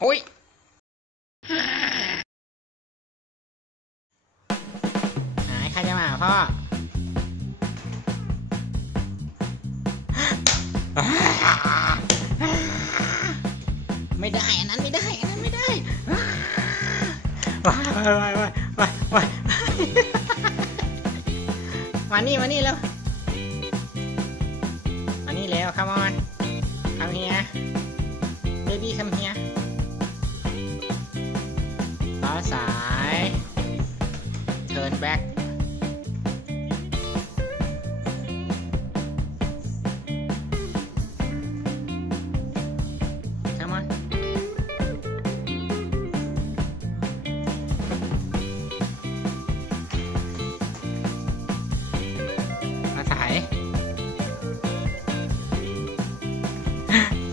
โอ้ยหายใครจะมาหาพ่อไม่ได้อันนั้นไม่ได้อันนั้นไม่ได้ว้ายว้ายว้ายว้ายว้ายมานี่มานี่แล้วมานี่แล้ว come on come here baby come here ต่อสาย sải turn back. Come on. Sải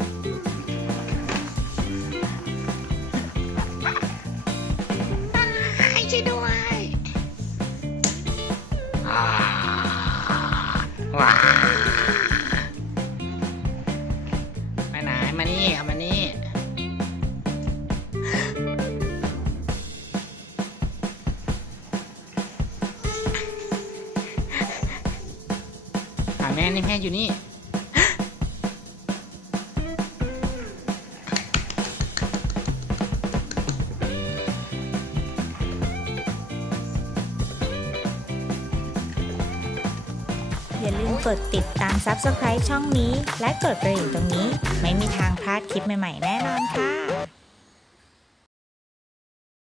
ไปไหนมานี่เอามานี่หาแม่นี่แม่อยู่นี่ อย่าลืมกดติดตาม Subscribe ช่องนี้ และกดกระดิ่งตรงนี้ ไม่มีทางพลาดคลิปใหม่ ๆ แน่นอนค่ะ